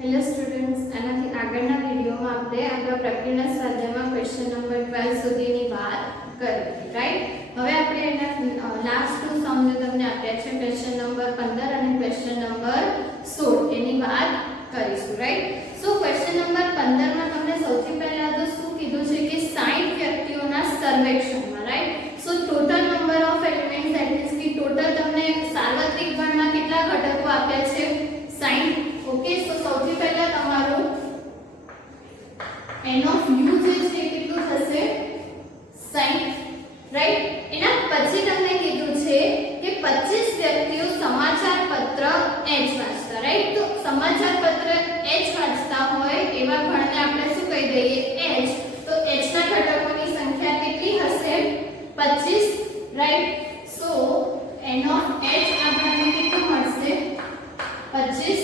Hello students, આનાથી આગળના વિડીયોમાં આપણે આપણા પ્રકિર્ણ સ્વાધ્યાયમાં ક્વેશ્ચન નંબર 12 સુધીની વાત કરી, રાઈટ? હવે આપણે એના લાસ્ટ ટુ સમ જે તમને આપ્યા છે ક્વેશ્ચન નંબર 15 અને ક્વેશ્ચન નંબર 16 એની વાત કરીશું, રાઈટ? સો ક્વેશ્ચન નંબર 15 માં તમને સૌથી પહેલા તો શું કીધું છે કે 60 વ્યક્તિઓના સર્વેક્ષણમાં, right? So total number of elements that means કે ટોટલ તમને સાર્વત્રિક ગણમાં કેટલા ઘટકો આપ્યા છે? 60. ઓકે, સો સૌથી પહેલા તમારું n of u જે છે કેટલું થશે? 60, રાઈટ? એના પછી તમને કીધું છે કે 25 વ્યક્તિઓ સમાચાર પત્ર h વાંચતા, રાઈટ? તો સમાચાર પત્ર h વાંચતા હોય એવા ગણને આપણે શું કહી દઈએ? h. તો h ના ઘટકોની સંખ્યા કેટલી હશે? 25, right? So n of h આપણને કેટલું મળશે? 25,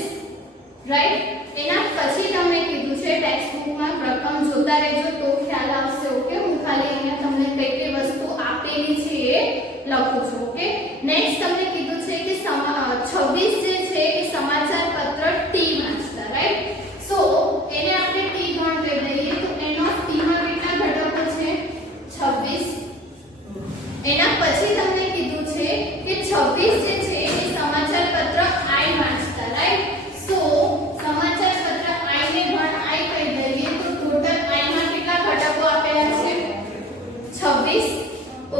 રાઈટ? એના પછી તમે કીધું છે ટેક્સ્ટ બુકમાં પ્રકમ જોતા રહેજો તો ખ્યાલ આવશે. ઓકે, હું ખાલી અહીંયા તમને કઈ કઈ વસ્તુ આપેલી છે એ લખું છું. ઓકે, નેક્સ્ટ તમને કીધું છે કે 26 જે છે એ સમાચાર પત્ર ટી વાંચતા, રાઈટ? સો એને આપણે ટી ગણ કહી દઈએ તો n of t માં કેટલા ઘટકો છે? 26. એના પછી તમને કીધું છે કે 26 જે છે એ સમાચાર પત્ર i વાંચતા, રાઈટ? સો સમાચાર પત્ર i ને ગણ i કહી દઈએ તો ટોટલ i માં કેટલા ઘટકો આપેલા છે? 26.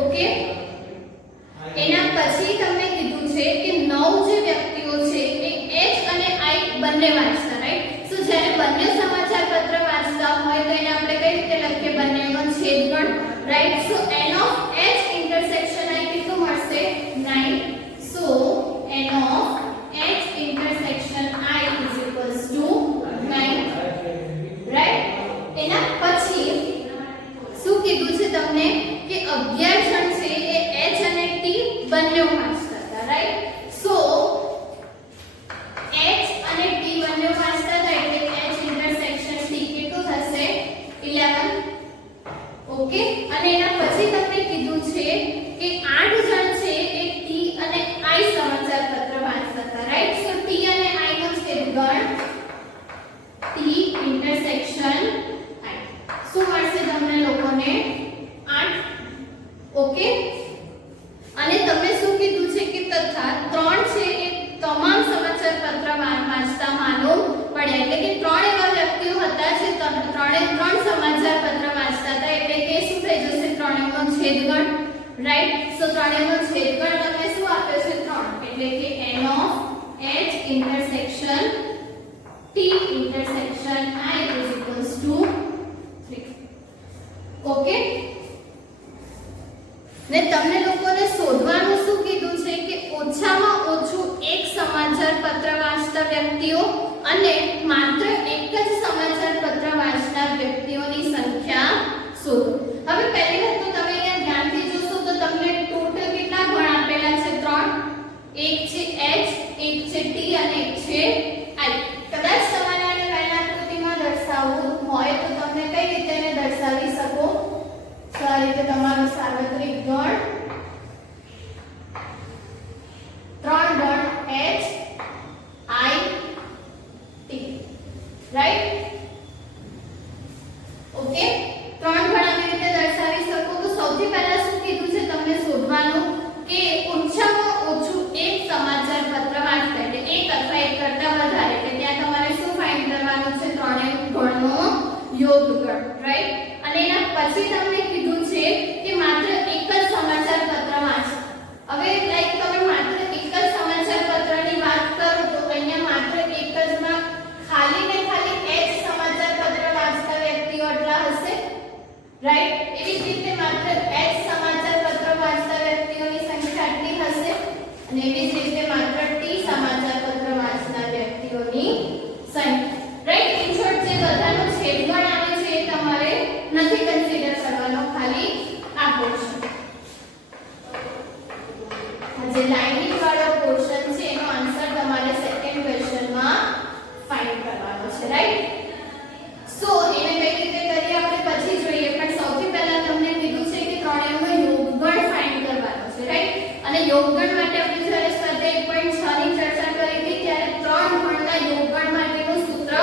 ઓકે, એના પછી તમને કીધું છે કે 9 જે વ્યક્તિઓ છે એ h અને i બંને વાંચતા, રાઈટ? સો જ્યારે બંને સમાચાર પત્ર વાંચતા હોય તો એને આપણે કઈ રીતે લખીએ? બંનેનો છેદગણ, right? So n of h intersection i કેટલું મળશે? 9. So n of h intersection i is equals to 9, right? એના પછી શું કીધું છે તમને કે 11 જણ છે એ h અને t બંને વાંચતા હતા, રાઈટ? સો h અને t બંને વાંચતા હતા એટલે h intersection t કેટલું થશે? 11. ઓકે, અને એના પછી તમને કીધું છે કે 8 જણ છે એ t અને i સમાચાર પત્ર વાંચતા હતા, રાઈટ? સો t અને i નો છેદગણ t intersection i શું મળશે તમને લોકોને? 8. ઓકે, અને તમે શું કીધું છે કે તથા 3 છે એ તમામ સમાચાર પત્ર વાંચતા માલુમ પડે, એટલે કે 3 એવા વ્યક્તિઓ હતા જે ત્રણે 3 સમાચાર પત્ર વાંચતા હતા, એટલે કે શું થઈ જશે? 3 નો છેદગણ, રાઈટ? સો 3 નો છેદગણ તમને શું આપ્યો છે? 3, એટલે કે n of h intersection t intersection i is equals to 3. Okay, ને તમને લોકોને શોધવાનું શું કીધું છે કે ઓછામાં ઓછું એક સમાચાર પત્ર વાંચતા વ્યક્તિઓ અને માત્ર એક જ સમાચાર પત્ર વાંચનાર વ્યક્તિઓની સંખ્યા શોધો. હવે પહેલી વાત તો તમે અહીંયા ધ્યાનથી જોશો તો તમને ટોટલ કેટલા ગણ આપેલા છે? 3. એક છે h, એક છે t અને એક છે i. કદાચ તમારે આને લાઈન આકૃતિમાં દર્શાવવું હોય તો તમે કઈ રીતે એને દર્શાવી શકો? તો આ રીતે તમારો સાર્વત્રિક ગણ 3 ગણ h i t, right? Okay, 3 ગણ આવી રીતે દર્શાવી શકો. તો સૌથી પહેલા શું કીધું છે તમને શોધવાનું કે ઓછામાં ઓછું એક સમાચાર પત્ર વાંચતા, એટલે એક અથવા એક કરતા વધારે, એટલે ત્યાં તમારે શું ફાઇન્ડ કરવાનું છે? 3 ગણનો યોગગણ, રાઈટ? અને એના પછી તમને કીધું છે કે માત્ર એક જ સમાચાર પત્ર વાંચતા. હવે લાઈક તમે માત્ર એક જ સમાચાર પત્રની વાત કરો તો અહીંયા માત્ર એક જ માં ખાલી ને ખાલી h સમાચાર પત્ર વાંચતા વ્યક્તિઓ એટલા હશે, રાઈટ? એવી જ રીતે માત્ર h સમાચાર પત્ર વાંચતા વ્યક્તિઓની સંખ્યા આટલી હશે, અને એવી જ રીતે માત્ર t સમાચાર પત્ર વાંચનાર વ્યક્તિઓની સંખ્યા, રાઈટ? ઇન શોર્ટ જે બધાનો છેદગણ આવે છે એ તમારે નથી કન્સિડર કરવાનો, ખાલી આ પોર્શન, જે લાઇનિંગ વાળો પોર્શન છે એનો આન્સર તમારે સેકન્ડ ક્વેશ્ચનમાં ફાઇન્ડ કરવાનો છે, રાઈટ? સો એને કઈ રીતે કરીએ આપણે પછી જોઈએ, પણ સૌથી પહેલા તમને કીધું છે કે 3 નો યોગગણ ફાઇન્ડ કરવાનો છે, રાઈટ? અને યોગગણ માટે આપણે જ્યારે સ્વાધ્યાય 1.6 ની ચર્ચા કરી હતી ત્યારે 3 ગણના યોગગણ માટેનું સૂત્ર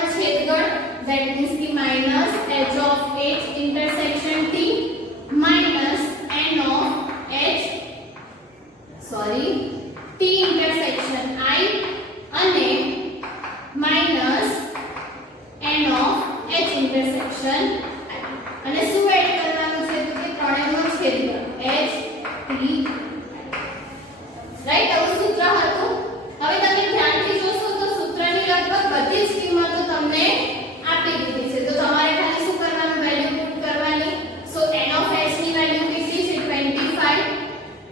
ત્રણેયનો છેદગણ that means કે minus h of h intersection t minus n of h t intersection I અને minus n of h intersection I અને શું એડ કરવાનું છે તો કે ત્રણેયનો છેદગણ h t રાઈટ આવું સૂત્ર હતું હવે તમે ધ્યાનથી જોશો તો સૂત્રની લગભગ બધી જ કિંમતો તમને આપી દીધી છે તો તમારે ખાલી શું કરવાનું વેલ્યુ પુટ કરવાની સો n of h ની વેલ્યુ કેટલી છે 25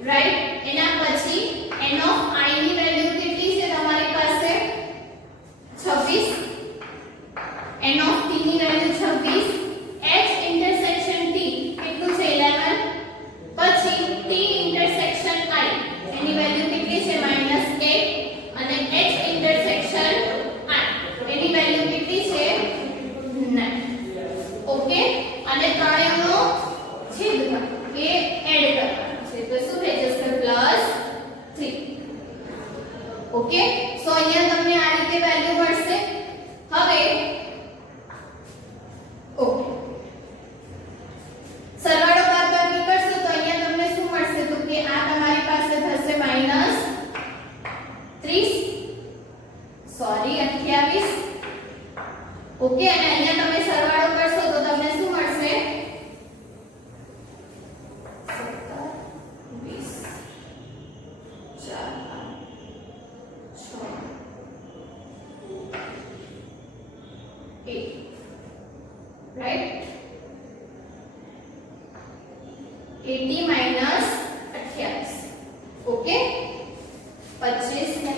રાઈટ એના પછી n of I ની વેલ્યુ કેટલી છે તમારી પાસે 26 n of t ની વેલ્યુ 26 h intersection t કેટલું છે 11 પછી t intersection I any value કેટલી છે -8 અને h intersection I any value કેટલી છે 9 ઓકે અને ત્રણેયનો છેદગણ એ એડ કરવાનો છે તો શું થઈ જશે +3 ઓકે સો અહીંયા તમને આ રીતે વેલ્યુ મળશે હવે ઓકે સરવાળો બાદબાકી કરશો તો અહીંયા તમને શું મળશે તો કે આ તમારી પાસે થશે -28 ઓકે અને અહીંયા તમે સરવાળો કરશો તો તમને શું મળશે 80 minus 28 ओके 25 है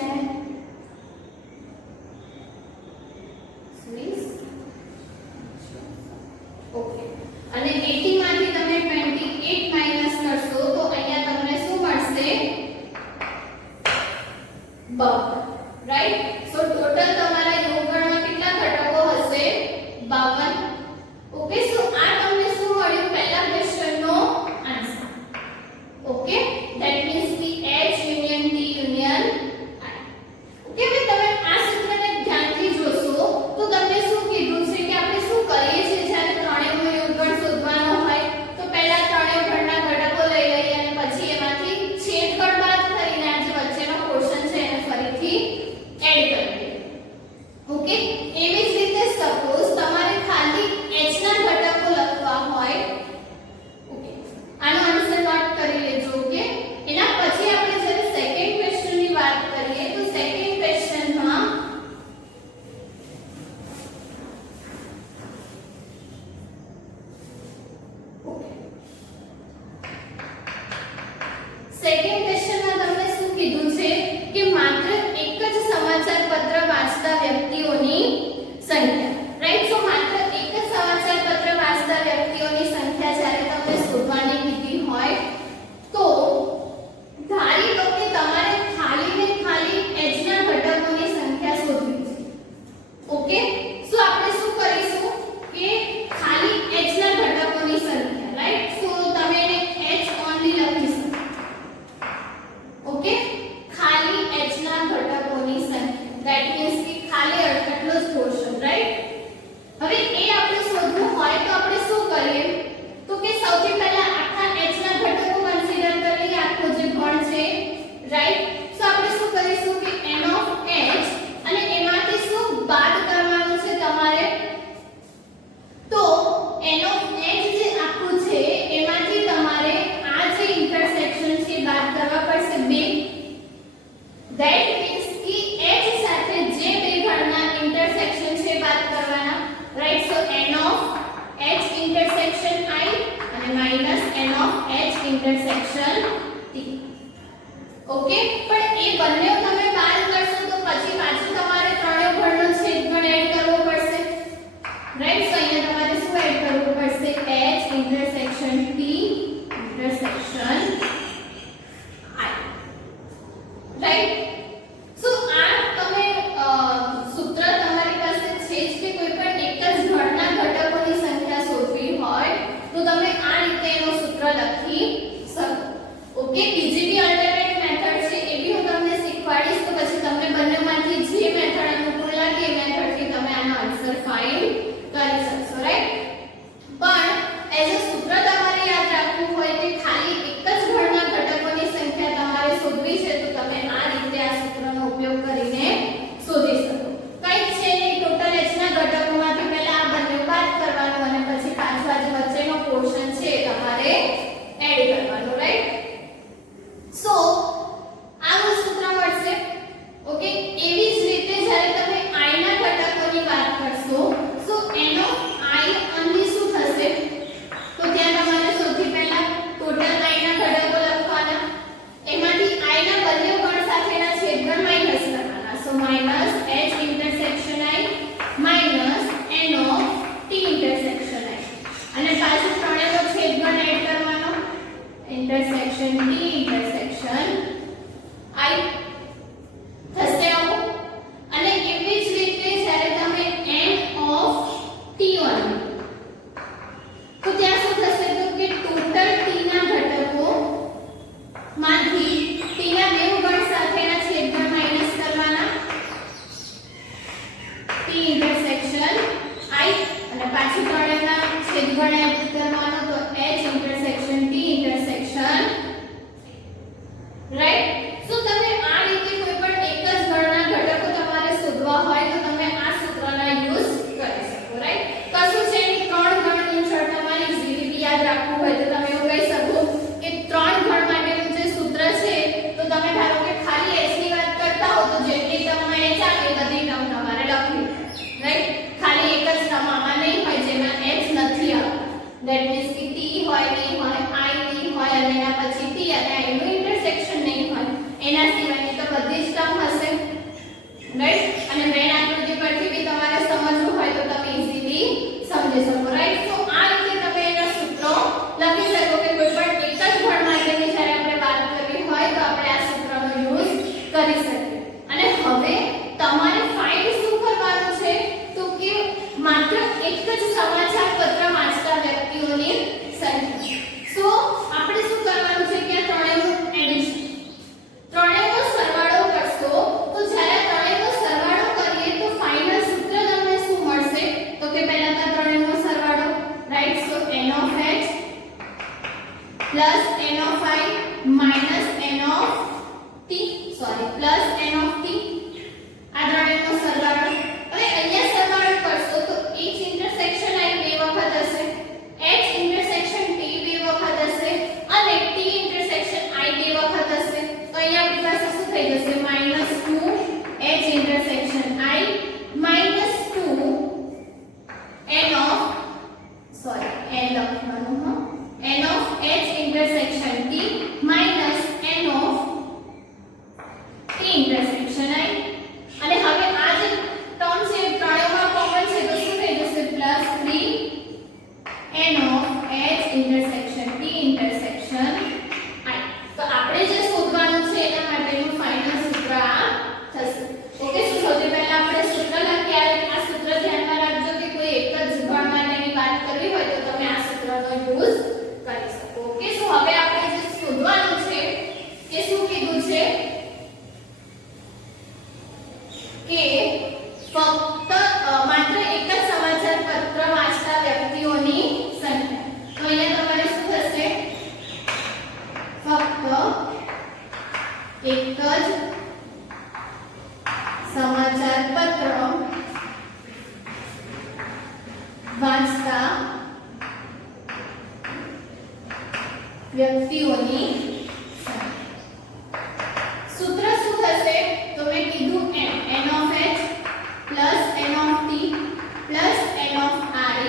20 ओके અને 80 માંથી તમે 28 માઈનસ કરશો તો અહીંયા તમને શું મળશે 52 રાઈટ સો ટોટલ તમારા યોગગણમાં કેટલા ઘટકો હશે 52 ઓકે સો આ તમને શું મળ્યું પહેલા ક્વેશ્ચનનો આન્સર ઓકે ધેટ મીન્સ કે H union T union I okay હવે તમે આ સૂત્રને ધ્યાનથી જોશો તો તમને શું કીધું છે કે આપણે શું કરીએ છીએ જ્યારે ત્રણેયનો યોગગણ શોધવાનો હોય તો પહેલા ત્રણેય ગણના ઘટકો લઈ લઈએ અને પછી એમાંથી છેદગણ બાદ કરીને આ જે વચ્ચેનો પોર્શન છે એને ફરીથી એડ કરી દઈએ ઓકે એવી જ રીતે સપોઝ તમારે ખાલી h ના ઘટકો લખવા હોય ઓકે આનો આન્સર નોટ કરી લેજો ઓકે એના પછી આપણે જ્યારે સેકન્ડ ક્વેશ્ચન ની વાત કરીએ તો સેકન્ડ ક્વેશ્ચનમાં ઓકે સેકન્ડ ક્વેશ્ચનમાં તમને શું કીધું છે કે માત્ર એક જ સમાચાર પત્ર વાંચતા વ્યક્તિઓની સંખ્યા રાઈટ સો માત્ર એક જ સમાચાર પત્ર વાંચતા વ્યક્તિઓની સંખ્યા જ્યારે તમને શોધવાની કીધી હોય તો ધારી લો કે તમારે ખાલી ને ખાલી h ના ઘટકોની સંખ્યા શોધવી છે ઓકે સો આપણે શું કરીશું કે ખાલી h ના ઘટકોની સંખ્યા રાઈટ સો તમે એને h ઓન્લી લખી શકો ઓકે ખાલી h ના ઘટકોની સંખ્યા ધેટ મીન્સ કે ખાલી આટલો જ પોર્શન રાઈટ હવે એ આપણે શોધવું હોય તો આપણે શું કરીએ તો કે સૌથી પહેલા આખા h ના ઘટકો કન્સિડર કરી લઈએ આખો જે ગણ છે રાઈટ સો આપણે શું કરીશું કે n of h અને એમાંથી શું બાદ કરવાનું છે તમારે તો n of h જે આખું છે એમાંથી તમારે આ જે ઇન્ટરસેક્શન છે બાદ કરવા પડશે 2 ધેટ મીન્સ કે h સાથે જે બે ગણના ઇન્ટરસેક્શન છે બાદ કરવાના right so n of h intersection I અને minus n of h intersection t okay પણ એ બંને તમે બાદ કરશો તો પછી પાછું તમારે ત્રણેય ગણનો છેદગણ એડ કરવો પડશે રાઈટ સો અહીંયા તમારે શું એડ કરવું પડશે h intersection t intersection I right so આ તમે સૂત્ર તમારી પાસે છે જ કે કોઈ પણ એક જ ગણના ઘટકોની સંખ્યા શોધવી હોય તો તમે આ રીતે એનું સૂત્ર લખી શકો ઓકે બીજી બી અલ્ટરનેટ મેથડ છે એ બી હું તમને શીખવાડીશ રાઈટ અને વેન આકૃતિ પરથી બી તમારે સમજવું હોય તો તમે ઈઝીલી સમજી શકો રાઈટ તો આ રીતે તમે એના સૂત્રો લખી શકો કે કોઈ પણ એક જ ભણ માટેની જ્યારે આપણે વાત કરવી હોય તો આપણે આ સૂત્રનો યુઝ કરી શકીએ અને હવે તમારે ફાઇન્ડ શું કરવાનું છે તો કે માત્ર એક જ સમાચાર પત્ર વાંચતા વ્યક્તિઓની સંખ્યા સો આપણે શું કરવાનું છે કે આ ત્રણેયનું એડિશન ત્રણેયનો સરવાળો કરશો તો જ્યારે ત્રણેયનો સરવાળો કરીએ તો ફાઇનલ સૂત્ર તમને શું મળશે તો કે પહેલા તો ત્રણેયનો સરવાળો right so n of h plus n of I minus n of t sorry plus n of t આ ત્રણેયનો સરવાળો હવે અહીંયા સરવાળો કરશો તો h ઇન્ટરસેક્શન I બે વખત હશે h ઇન્ટરસેક્શન t બે વખત હશે અને t ઇન્ટરસેક્શન I બે વખત હશે તો અહીંયા આપણી પાસે શું થઈ જશે -2 h intersection I -2 n of sorry n લખવાનું હા n of h intersection t minus n of t intersection I અને હવે આ જે ટર્મ છે ત્રણેયમાં કોમન છે તો શું થઈ જશે +3 n of h intersection t intersection I તો આપણે જે શોધવાનું છે એના માટેનું ફાઇનલ સૂત્ર આ થશે ઓકે સો સૌથી પહેલા આપણે સૂત્ર લખીએ આ સૂત્ર ધ્યાનમાં રાખજો કે કોઈ એક જ ભણ માટેની વાત કરવી હોય તો તમે આ સૂત્રનો યુઝ કરી શકો ઓકે સો હવે આપણે જે શોધવાનું છે કે શું કીધું છે કે ફક્ત માત્ર એક જ સમાચાર પત્ર વાંચતા વ્યક્તિઓની સંખ્યા તો અહીંયા તમારે શું થશે ફક્ત એક જ સમાચાર પત્ર વાંચતા વ્યક્તિઓની સૂત્ર શું થશે તો મેં કીધું n of h plus n of t plus n of I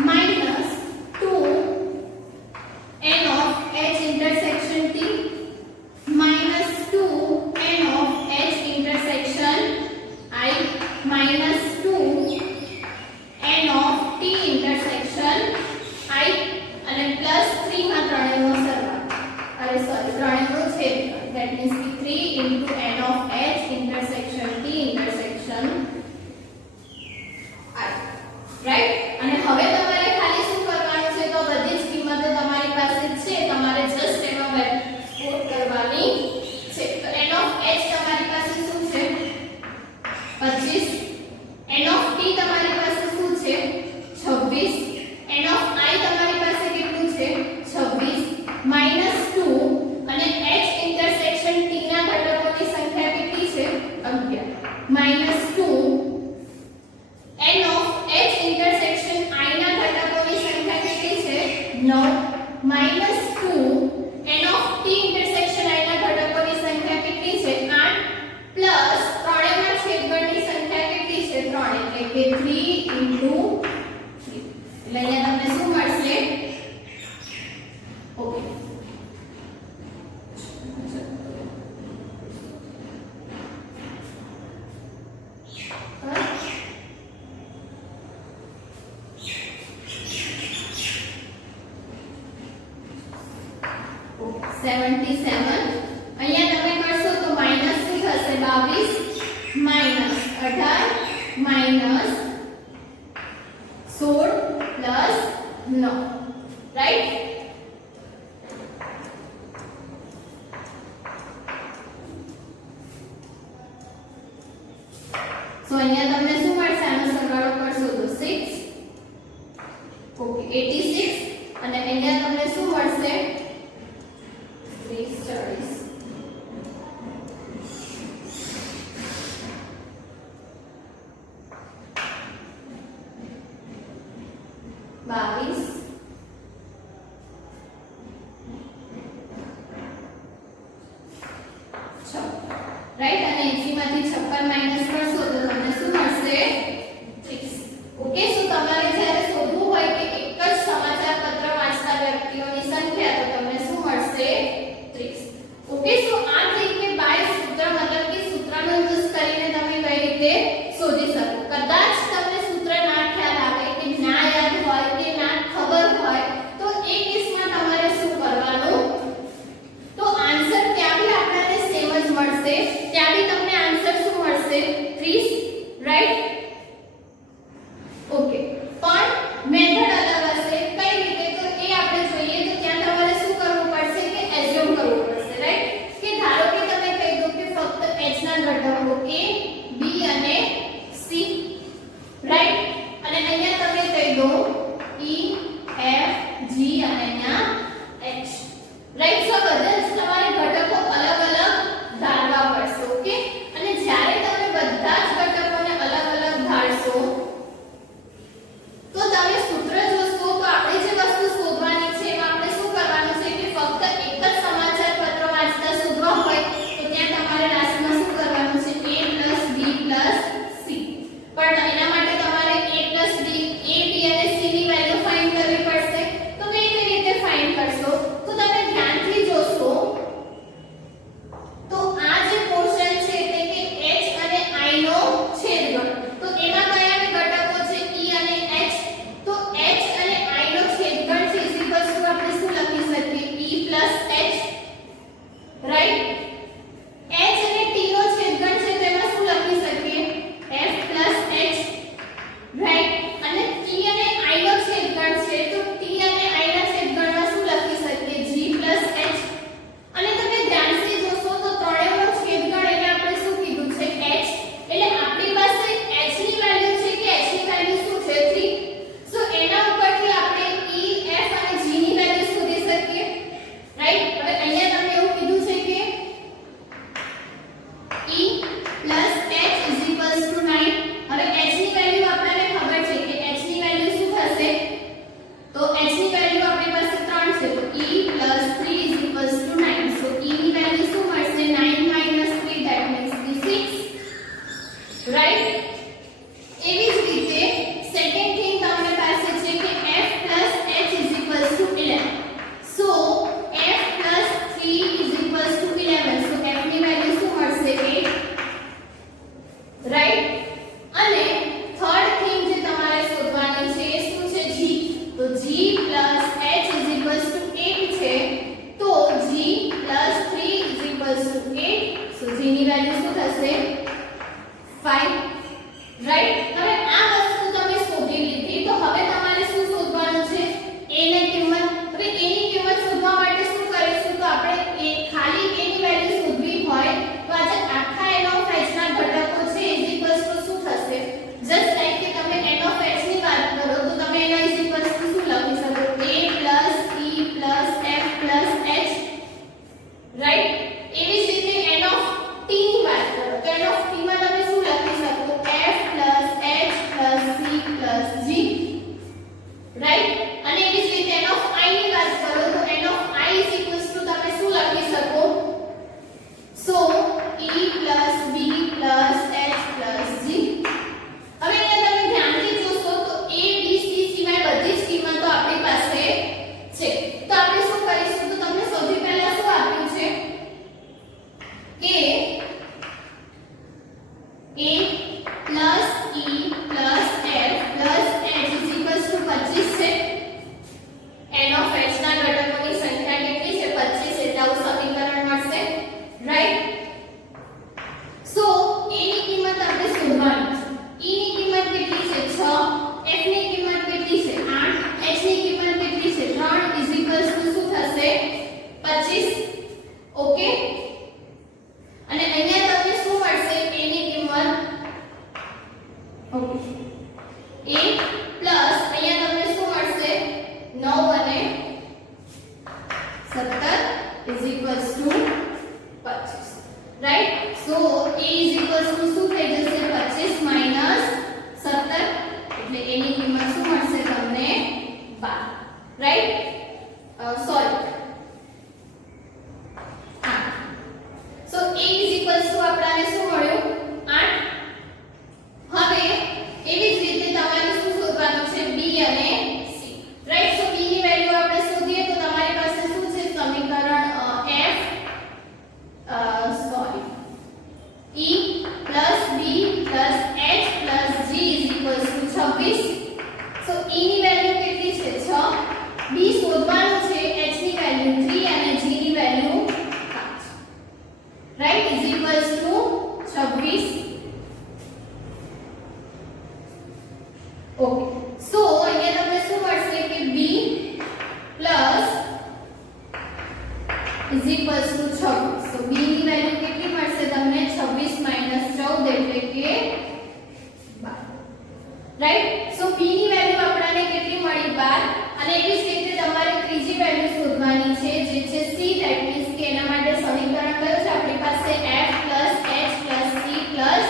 minus 2 n of h intersection t minus 2 n of h intersection I minus 2 n of t intersection I અને પ્લસ 3 માં ત્રણેયનો સરવાળો અરે સોરી ત્રણેયનો છેદ that means 3 into n of h intersection t intersection I right અને હવે તમારે ખાલી શું કરવાનું છે તો બધી જ કિંમતો તમારી પાસે છે તમારે જસ્ટ એમાં પુટ કરવાની છે તો n of h તમારી પાસે શું છે 25 n of t તમારી પાસે શું છે 26 n of I તમારી પાસે કેટલું છે 26 -2 અને h ઇન્ટરસેક્શન t ના ઘટકોની સંખ્યા કેટલી છે 11 -2 n of h intersection I ના ઘટકોની સંખ્યા કેટલી છે 9 -2 n of t intersection I ના ઘટકોની સંખ્યા કેટલી છે 8 પ્લસ ત્રણેયના છેદગણની સંખ્યા કેટલી છે 3 એટલે કે 3 into 3 એટલે અહીંયા તમને શું મળશે ઓકે અહીંયા તમે કરશો તો માઈનસ શું થશે 22 minus 18 minus 16 plus 9 right so અહીંયા તમને શું મળશે આનો સરવાળો કરશો તો 6 ઓકે 86 અને અહીંયા તમને શું મળશે 40 22 राइट અને 80 માંથી 56 માઈનસ કરશો તો તમને શું મળશે 30 ઓકે સો તમારે જ્યારે શોધવું હોય કે એક જ સમાચાર પત્ર વાંચતા વ્યક્તિઓની સંખ્યા તો તમને શું મળશે 30 ઓકે સો આ થઈ કે બાય સૂત્ર મતલબ કે સૂત્રનો યુઝ કરીને તમે કઈ રાઈટ. એવી જ રીતે સેકન્ડ થિંગ તમારી પાસે છે કે f plus h is equals to 11. So f plus 3 is equals to 11. So f ની વેલ્યુ શું મળશે 8. રાઈટ. અને થર્ડ થિંગ જે તમારે શોધવાની છે એ શું છે g. તો g plus h is equals to 8 છે. તો g plus 3 is equals to 8. So g ની વેલ્યુ શું થશે 5. રાઈટ. હવે આ વસ્તુ તમે શોધી લીધી તો હવે તમારે શું શોધવાનું છે a ની કિંમત. હવે a ની કિંમત શોધવા માટે શું કરીશું તો આપણે ખાલી a ની વેલ્યુ શોધવી હોય તો આ જે આખા n of h ના ઘટકો છે ઇઝ ઇક્વલ્સ ટુ શું થશે જસ્ટ લાઈક કે તમે n of h ની વાત કરો તો તમે એના ઇઝ ઇક્વલ્સ ટુ શું લખી શકો a plus e plus f plus h. Right. એવી જ રીતે n of t ની વાત કરો તો n of t માં તમે શું લખી શકો f plus h plus c plus g. Right. અને એવી જ રીતે n of i ની વાત કરો તો n of i is equals to તમે શું લખી શકો so e plus b plus h plus g. હવે અહીંયા તમે ધ્યાનથી જોશો તો a b c સિવાય બધી જ કિંમતો આપણી પાસે છે. તો આપણે શું કરીશું તો તમને સૌથી પહેલા શું આપ્યું છે કે a plus e plus f plus h is equals to 25 છે. n of h ના ઘટકોની સંખ્યા કેટલી છે 25 એટલે આવું સમીકરણ મળશે. રાઈટ. સો a ની કિંમત આપણે શોધવાની છે. e ની કિંમત કેટલી છે 6. f ની કિંમત કેટલી છે 8. h ની કિંમત કેટલી છે 3 is equals to શું થશે 25. ઓકે. અને અહીંયા તમને શું મળશે a ની કિંમત ઓકે a પ્લસ અહીંયા તમને શું મળશે 9 અને 17 is equals to 25. Right. So a is equals to શું થઈ જશે 25 minus 17 એટલે a ની કિંમત શું મળશે તમને 12. Right. Sorry so a is equals to આપણને શું મળ્યું 8. હવે એવી જ રીતે તમારે શું શોધવાનું છે b અને c. રાઈટ. સો b ની વેલ્યુ આપણે શોધીએ તો તમારી પાસે શું છે સમીકરણ f sorry e plus b plus h plus g is equals to 26. So e ની વેલ્યુ કેટલી છે 6. b શોધવાનું છે h ની વેલ્યુ 3 અને g ની value 5. right is equals to 26. okay so અહીંયા તમને શું મળશે કે b plus is equals to 26. so b ની વેલ્યુ કેટલી મળશે તમને 26 minus 14 એટલે કે 12. રાઈટ. સો b ની વેલ્યુ આપણને કેટલી મળી 12. અને એવી જ રીતે તમારે ત્રીજી વેલ્યુ શોધવાની છે જે છે c. ધેટ મીન્સ કે એના માટે સમીકરણ કયું છે આપણી પાસે f plus h plus c plus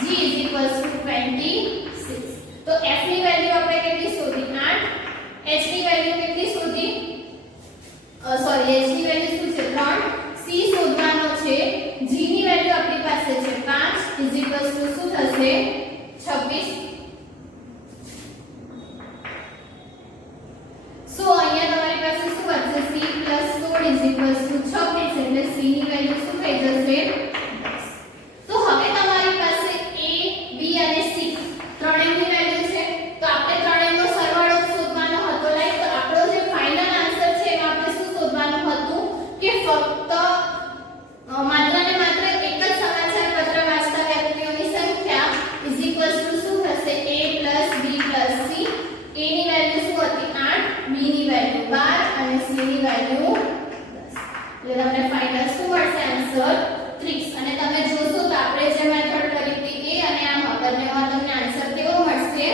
g is equals to 26. તો f ની વેલ્યુ આપણે કેટલી શોધી 8. h ની વેલ્યુ કેટલી શોધી સોરી h ની વેલ્યુ શું છે 3. c શોધવાનો છે. g ની વેલ્યુ આપણી પાસે છે 5 is equals to શું થશે 26. સો અહીંયા તમારી પાસે શું વધશે c plus 16 is equals to 26 એટલે c ની વેલ્યુ શું થઈ જશે 10. તો હવે તમારી પાસે a b અને c ત્રણેયની વેલ્યુ છે. તો આપણે ત્રણેયનો સરવાળો શોધવાનો હતો. લાઈક તો આપણો જે ફાઇનલ આન્સર છે એમાં આપણે શું શોધવાનું હતું કે ફક્ત માત્ર ને માત્ર એક જ સમાચાર પત્ર વાંચતા વ્યક્તિઓની સંખ્યા is equals to શું થશે a plus b plus c. a ની વેલ્યુ શું હતી 8, b ની વેલ્યુ 12 અને c ની વેલ્યુ 10. એટલે તમને ફાઇનલ શું મળશે આન્સર 30. અને તમે જોશો તો આપણે જે મેથડ કરી હતી એ અને આ બંનેમાં તમને આન્સર કેવો મળશે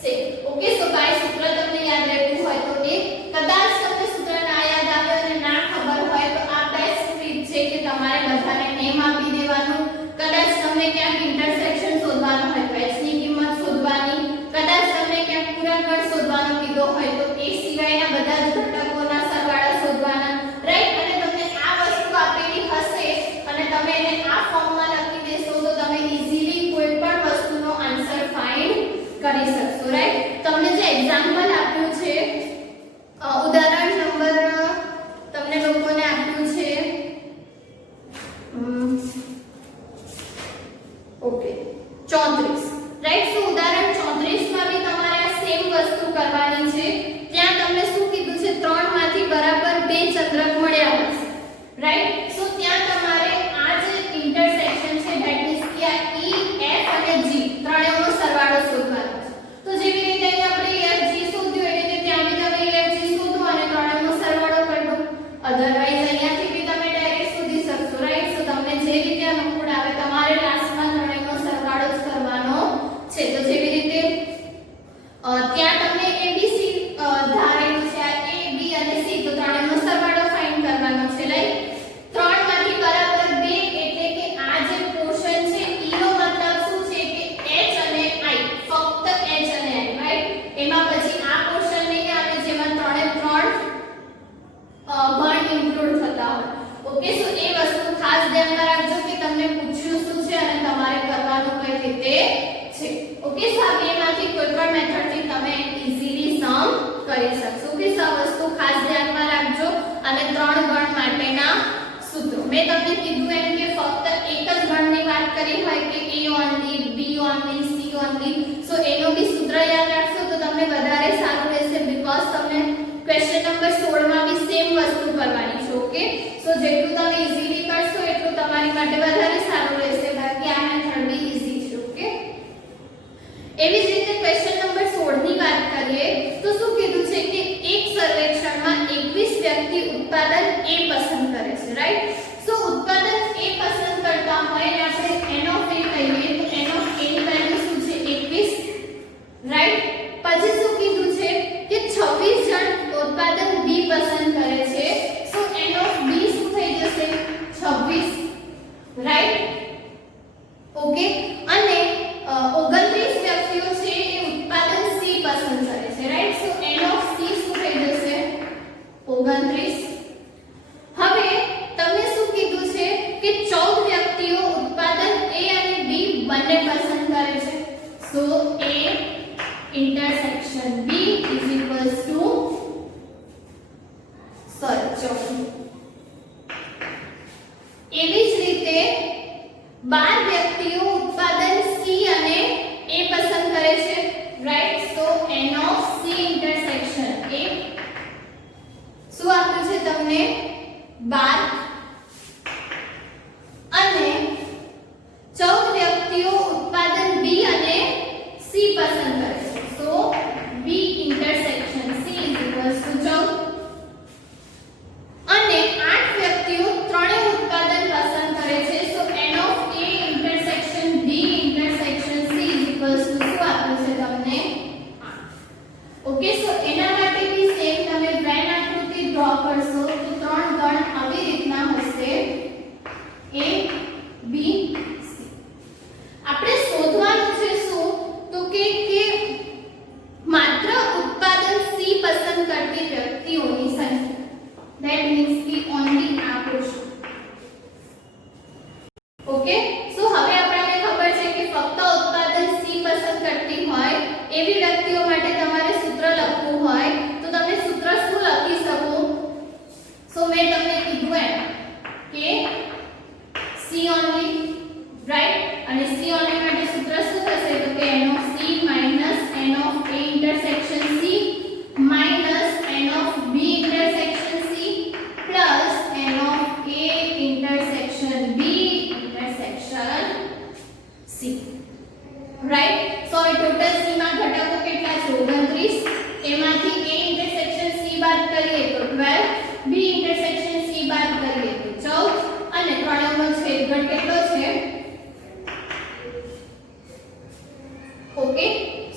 સેમ. ઓકે. સો ગાઈસ સૂત્ર તમને યાદ રહેતું હોય તો એ કદાચ તમને સૂત્ર ના યાદ આવે અને ના ખબર હોય તો આ બેસ્ટ રીત છે કે તમારે બધાને નેમ આપી દેવાનું. કદાચ તમને ક્યાંક ઇન્ટરસેક્શન શોધવાનું હોય તો h ની કિંમત શોધવાની. કદાચ તમને ક્યાંક પૂરકગણ શોધવાનું કીધો હોય તો એ સિવાયના બધા જ ઘટકોના સરવાળા શોધવાના. રાઈટ. અને તમને આ વસ્તુ આપેલી હશે અને તમે એને આ ફોર્મમાં લખી દેશો તો તમે ઈઝીલી કોઈ પણ રાઈટ. સો ઉદાહરણ 34 માં બી તમારે આ સેમ વસ્તુ કરવાની છે. ત્યાં તમને શું કીધું છે, 3 માંથી બરાબર 2 ચંદ્રક મળ્યા હશે, રાઈટ. સો ત્યાં તમારે આ જે ઇન્ટરસેક્શન છે ધેટ મીન્સ કે આ E F અને G ત્રણેયનો સરવાળો શોધવાનો છે. તો જેવી રીતે અહીંયા આપણે F G શોધ્યું એવી રીતે ત્યાં બી તમે F G શોધો અને ત્રણેયનો સરવાળો કરી દો. અધરવાઇઝ અહીંયાથી બી તમે ડાયરેક્ટ શોધી શકશો, રાઈટ. સો તમને જે રીતે અનુકૂળ આવે તમારે લાસ્ટમાં ત્રણેયનો સરવાળો જ કરવાનો છે. તો જેવી રીતે ત્યાં તમને ABC ધારેલું છે, આ A B અને C, તો ત્રણેયનો સરવાળો ફાઇન્ડ કરવાનો છે. લાઈક 3 માંથી બરાબર 2 એટલે કે આ જે પોર્શન છે E નો મતલબ શું છે કે H અને I, ફક્ત H અને I, રાઈટ. એમાં પછી આ પોર્શન નહીં આવે જેમાં 3 એ 3 ગણ ઇન્ક્લુડ થતા હોય. ઓકે. સો એ વસ્તુ ખાસ ધ્યાનમાં રાખજો કે તમને પૂછ્યું શું છે અને તમારે કરવાનું કઈ રીતે છે. ઓકે. સો આ બેમાંથી કોઈ પણ મેથડથી તમે ઈઝીલી સમ કરી શકશો. ઓકે. સો આ વસ્તુ ખાસ ધ્યાનમાં રાખજો અને 3 ગણ માટેના સૂત્રો મેં તમને કીધું એમ કે ફક્ત એક જ ગણની વાત કરી હોય કે A only, B only, C only, so એનો બી સૂત્ર યાદ રાખશો તો તમને વધારે સારું રહેશે. બીકોઝ તમને ક્વેશ્ચન નંબર 16 માં બી સેમ વસ્તુ કરવાની છે. ઓકે. સો જેટલું તમે ઈઝીલી કરશો એટલું તમારી માટે વધારે સારું રહેશે. બાકી આ મેથડ બી ઈઝી છે. ઓકે. એવી જ રીતે ક્વેશ્ચન નંબર 16 ની વાત કરીએ તો શું કીધું છે કે એક સર્વેક્ષણમાં 21 વ્યક્તિ ઉત્પાદન A પસંદ કરે છે, રાઈટ. સો ઉત્પાદન A પસંદ કરતા હોય અને આપણે n ઓફ A કહીએ તો n ઓફ A ની વેલ્યુ શું છે 21, રાઈટ. પછી શું કીધું છે કે 26 જણ ઉત્પાદન B પસંદ કરે છે. સો n ઓફ B શું થઈ જશે 26, રાઈટ. ઓકે. અને 29 વ્યક્તિઓ છે એ ઉત્પાદન C પસંદ કરે છે, right. So n of C શું થઈ જશે 29. હવે તમને શું કીધું છે કે 14 વ્યક્તિઓ ઉત્પાદન A અને B બંને પસંદ કરે છે. સો A intersection B is equals to 14. એવી જ રીતે 12 વ્યક્તિઓ ઉત્પાદન C અને A પસંદ કરે છે, right. So n of C intersection A શું આપ્યું છે તમને 12 અને 14 વ્યક્તિઓ ઉત્પાદન B અને C પસંદ કરે છે. સો B intersection C is equals to 14 અને 8 વ્યક્તિઓ ત્રણેય ઉત્પાદન પસંદ કરે છે. સો n of A intersection B intersection C is equals to શું આપ્યું છે તમને 8. ઓકે. સો એના માટે બી સેમ તમે વેન આકૃતિ ડ્રો કરશો તો 3 ગણ આવી રીતના હશે A B C. આપણે શોધવાનું છે શું તો કે માત્ર ઉત્પાદન C પસંદ કરતી વ્યક્તિઓની સંખ્યા, that means the only આ portion. ઓકે. સો હવે આપણને ખબર છે કે ફક્ત ઉત્પાદન C પસંદ કરતી હોય એવી વ્યક્તિઓ માટે તમારે સૂત્ર લખવું હોય તો તમે સૂત્ર શું લખી શકો. સો મેં તમને કીધું એમ કે C only, રાઈટ. અને C only માટે સૂત્ર શું થશે તો કે n of C minus n of A intersection C minus n of B intersection C plus n of A intersection B intersection C, right. So total C માં ઘટકો કેટલા છે 29. એમાંથી A intersection C બાદ કરીએ તો 12, B intersection C બાદ કરીએ તો 14 અને ત્રણેયનો છેદગણ કેટલો છે. ઓકે.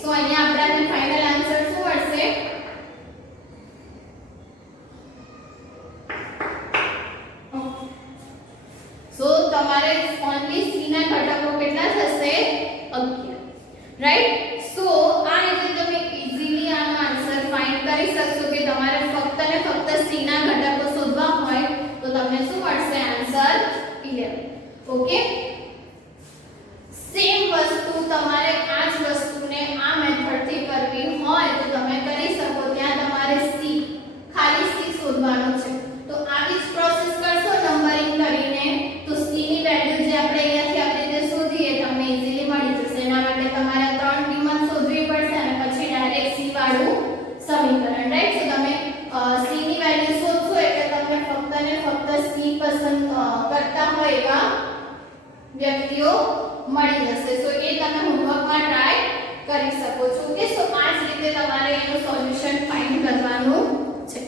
સો અહીંયા આપણાને ફાઇનલ આન્સર શું મળશે સો તમારે ઓન્લી C ના ઘટકો કેટલા થશે 11, રાઈટ. સો આ રીતે તમે ઈઝીલી આનો આન્સર ફાઇન્ડ કરી શકશો કે તમારે ફક્ત ને ફક્ત C ના ઘટકો શોધવા હોય તો તમને શું મળશે આન્સર 11. ઓકે. સેમ વસ્તુ તમારે આ જ વસ્તુને આ મેથડથી કરવી હોય તો તમે કરી શકો. ત્યાં તમારે C ખાલી C શોધવાનું છે તો આવી જ પ્રોસેસ કરશો નંબરિંગ કરીને તો C ની વેલ્યુ જે આપણે અહીંયાથી આવી રીતે શોધીએ તમને ઈઝીલી મળી જશે. એના માટે તમારે 3 વ્યક્તિઓ મળી જશે. સો એ તમે હોમવર્કમાં ટ્રાય કરી શકો છો. ઓકે, સો આ જ રીતે તમારે એનું સોલ્યુશન ફાઇન્ડ કરવાનું છે.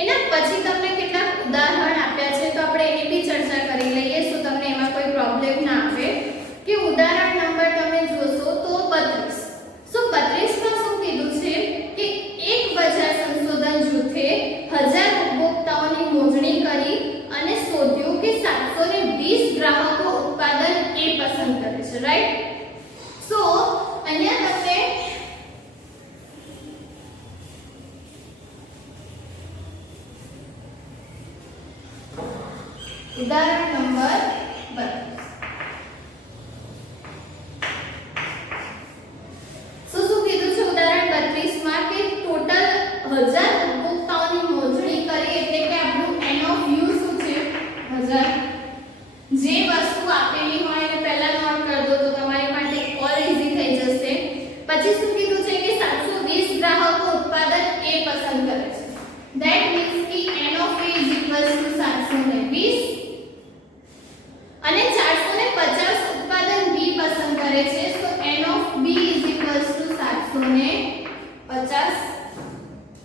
એના પછી તમને કેટલાક ઉદાહરણ આપ્યા છે તો આપણે એની બી ચર્ચા કરી લઈએ. સો તમને એમાં કોઈ પ્રોબ્લેમ ના આવે. કે ઉદાહરણ નંબર તમે જોશો તો 32. સો 32 માં શું કીધું છે કે એક બજાર સંશોધન જૂથે 1000 ઉપભોક્તાઓની મોજણી કરી અને શોધ્યું કે 720 ગ્રાહકો ઉત્પાદન એ પસંદ કરે છે. રાઈટ? સો અહીંયા તમને ઉદાહરણ નંબર 32 શું કીધું છે ઉદાહરણ 32 માં કે ટોટલ 1000 ઉપભોક્તાઓની મોજણી કરી એટલે કે આપણું n ઓફ u શું છે 1000. જે વસ્તુ આપેલી હોય એને પહેલા નોટ કરી દો તો તમારી માટે ઓલ ઈઝી થઈ જશે. પછી શું કીધું છે કે 720 ગ્રાહકો ઉત્પાદન A પસંદ કરે છે. ધેટ મીન્સ કે n of A is equals to 720 અને 450 ઉત્પાદન B પસંદ કરે છે. તો n of B is equals to 750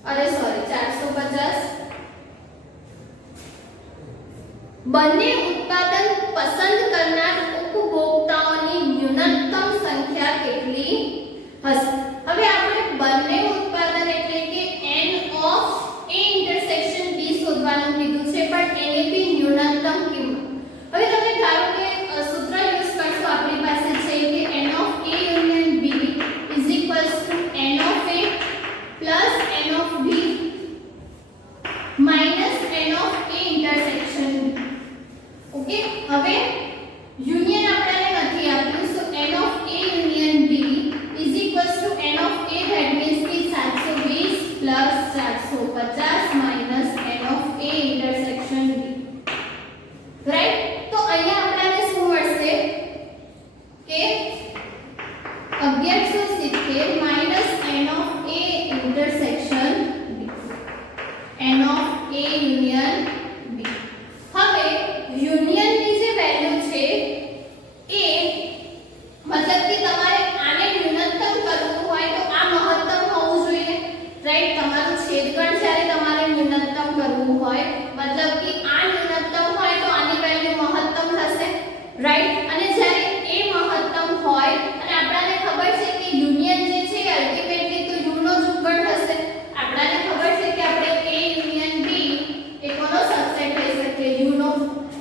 450. બંને ઉત્પાદન પસંદ કરનાર ઉપભોક્તાઓની ન્યૂનતમ સંખ્યા કેટલી હશે? હવે આપણે બંને ઉત્પાદન એટલે કે n of A intersection B શોધવાનું કીધું છે પણ એની બી ન્યૂનતમ કિંમત. હવે તમે ધારો કે સૂત્ર યુઝ કરશો આપણી પાસે છે કે n of A union B is equals to n of A plus n of B minus n of A intersection B. Okay, હવે યુનિયન આપણને નથી આપ્યું. સો n of A union B is equals to n of A, that means કે 720 plus 450 minus n of A intersection B. Right? તો અહીંયા આપણને શું મળશે કે 1170 minus n of A intersection B, n of A union B. હવે યુનિયનની જે value છે એ મતલબ કે તમારે આને ન્યૂનતમ કરવું હોય તો આ મહત્તમ હોવું જોઈએ. રાઈટ? તમારું છેદગણ જ્યારે તમારે ન્યૂનતમ કરવું હોય મતલબ કે આ ન્યૂનતમ હોય તો આની વેલ્યુ મહત્તમ થશે. રાઈટ? અને જ્યારે એ મહત્તમ હોય અને આપણને ખબર છે કે યુનિયન જે છે અલ્ટિમેટલી તો u નો જ ઉપગણ થશે. આપણને ખબર છે કે આપણે A યુનિયન B એ કોનો સબસેટ લઈ શકીએ u નો.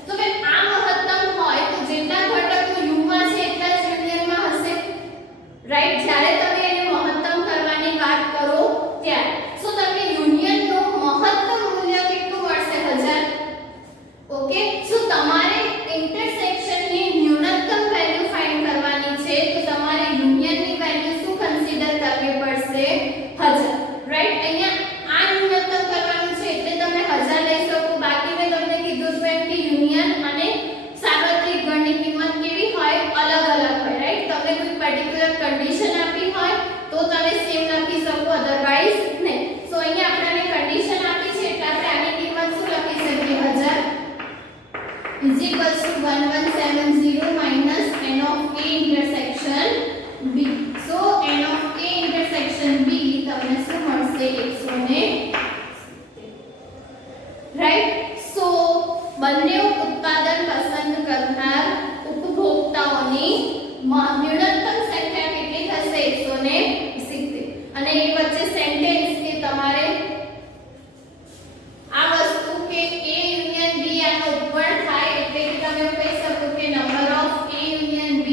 તો કે આ મહત્તમ હોય તો જેટલા ઘટકો u માં છે એટલા જ યુનિયનમાં હશે. રાઈટ? જ્યારે તમે એને મહત્તમ કરવાની વાત કરો ત્યારે સો તમને યુનિયનનું મહત્તમ મૂલ્ય કેટલું મળશે 1000. ઓકે, સો તમારે ઇન્ટરસેક્શનની ન્યૂનતમ વેલ્યુ ફાઇન્ડ કરવાની છે તો તમારે યુનિયનની વેલ્યુ શું કન્સિડર કરવી પડશે 1000. રાઈટ? અહીંયા આ ન્યૂનતમ કરવાનું છે એટલે તમે 1000 લઈ શકો. બાકી મેં તમને કીધું છે એમ કે યુનિયન અને સાર્વત્રિક ગણની કિંમત કેવી હોય અલગ અલગ હોય. રાઈટ? તમને કોઈ પર્ટિક્યુલર કન્ડિશન આપી હોય તો તમે સેમ લખી શકો, અધરવાઇઝ નહીં. સો અહીંયા આપણને કન્ડિશન આપી છે એટલે આપણે આની કિંમત શું લખી શકીએ 1000 is equals to 1170 minus n of A intersection B. So n of A intersection B તમને શું મળશે 170. રાઈટ? સો બંને ઉત્પાદન પસંદ કરનાર ઉપભોક્તાઓની ન્યૂનતમ સંખ્યા કેટલી થશે 170. અને એ વચ્ચે સેન્ટેન્સ કે તમારે આ વસ્તુ કે A યુનિયન B આનો ઉપગણ થાય એટલે કે તમે એવું કહી શકો કે number of A union B,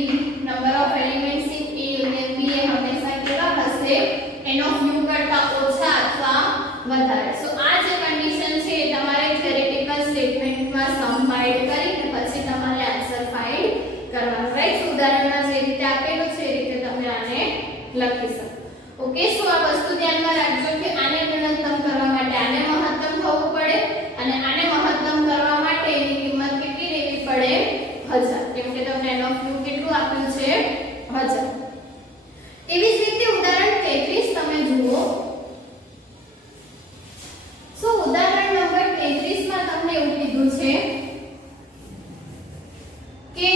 number of elements in A union B એ હંમેશા કેવા હશે n of u કરતા ઓછા અથવા વધારે. સો આ જે કન્ડિશન છે એ તમારે થિયરેટિકલ સ્ટેટમેન્ટમાં સમ્બાઇડ કરીને પછી તમારે આન્સર ફાઇન્ડ કરવાનો. રાઈટ? ઉદાહરણમાં જે રીતે આપેલું છે એ રીતે તમે આને લખી શકો. ઓકે, સો આ વસ્તુ ધ્યાનમાં રાખજો કે આને ન્યૂનતમ કરવા માટે આને મહત્તમ થવું પડે અને આને મહત્તમ કરવા માટે એની કિંમત કેટલી લેવી પડે 1000. કેમ કે તમને n of u કેટલું આપ્યું છે 1000. એવી જ રીતે ઉદાહરણ 33 તમે જુઓ. સો ઉદાહરણ નંબર 33 માં તમને એવું કીધું છે કે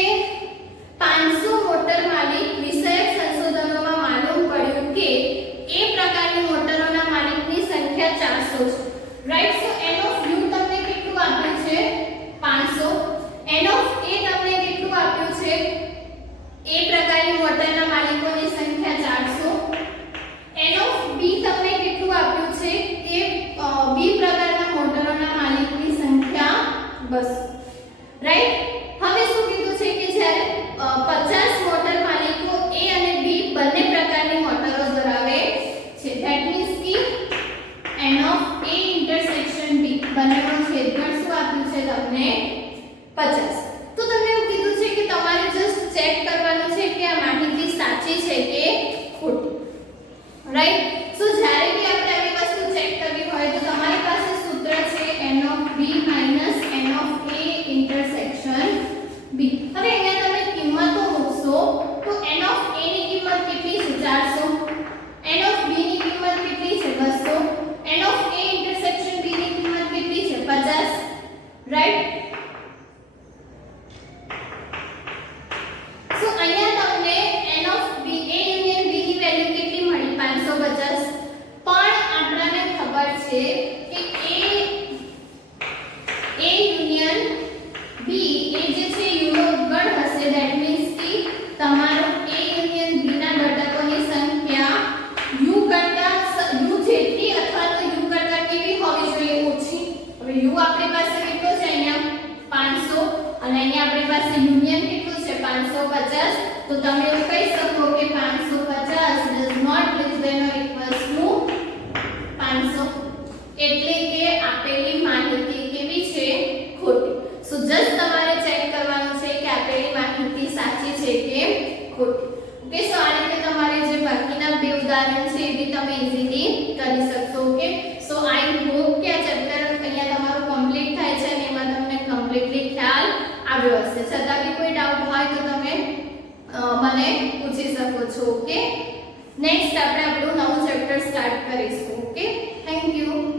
તમે એવું કહી શકો કે 550 does not less than or equals to 500 એટલે કે આપેલી માહિતી કેવી છે ખોટી સો જસ્ટ તમારે ચેક કરવાનું છે કે આપેલી માહિતી સાચી છે કે ખોટી ઓકે સો આ રીતે તમારે જે બાકીના બે ઉદાહરણ છે એ બી તમે ઈઝીલી કરી શકશો ઓકે સો આઈ હોપ કે આ ચેપ્ટર અહીંયા તમારું કમ્પ્લીટ થાય છે અને એમાં તમને કમ્પ્લીટલી ખ્યાલ આવ્યો હશે છતાં બી કોઈ ડાઉટ હોય તો તમે મને પૂછી શકો છો ઓકે નેક્સ્ટ આપણે આપણું નવું ચેપ્ટર સ્ટાર્ટ કરીશું ઓકે થેન્ક યુ